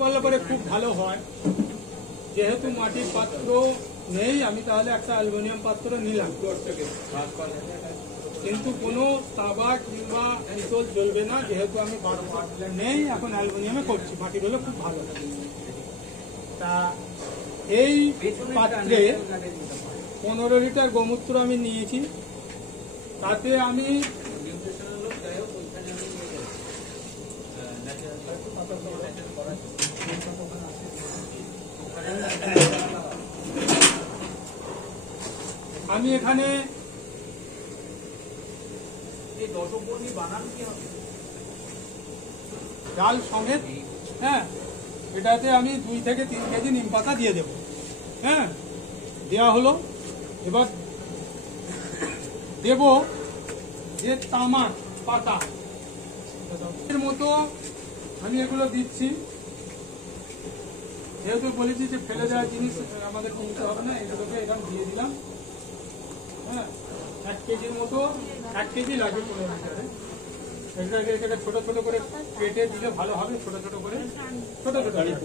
বললে পরে খুব ভালো হয়। যেহেতু মাটির পাত্র নেই, আমি তাহলে একটা অ্যালুমিনিয়াম পাত্র নিলাম, কিন্তু কোনো তাবা কিংবা পিতল জ্বলবে না। যেহেতু আমি নেই, এখন অ্যালুমিনিয়ামে করছি, মাটির হলে খুব ভালো। তা এই পাত্রে 15 লিটার গোমূত্র আমি নিয়েছি। তাতে আমি এখানে ডাল সমেত, হ্যাঁ, এটাতে আমি 2 থেকে 3 কেজি নিম পাতা দিয়ে দেব। হ্যাঁ, দেওয়া হলো। এবার দেব যে তামাক পাতা, এর মতো আমি এগুলো দিচ্ছি। যেহেতু বলেছি যে ফেলে দেওয়া জিনিস আমাদের কিনতে হবে না, এগুলোকে এরকম দিয়ে দিলাম। হ্যাঁ, 1 কেজির মতো, 1 কেজি লাগবে 15 লিটারে। এটাকে ছোট ছোট করে কেটে দিলে ভালো হবে, ছোট ছোট করে, ছোট ছোট।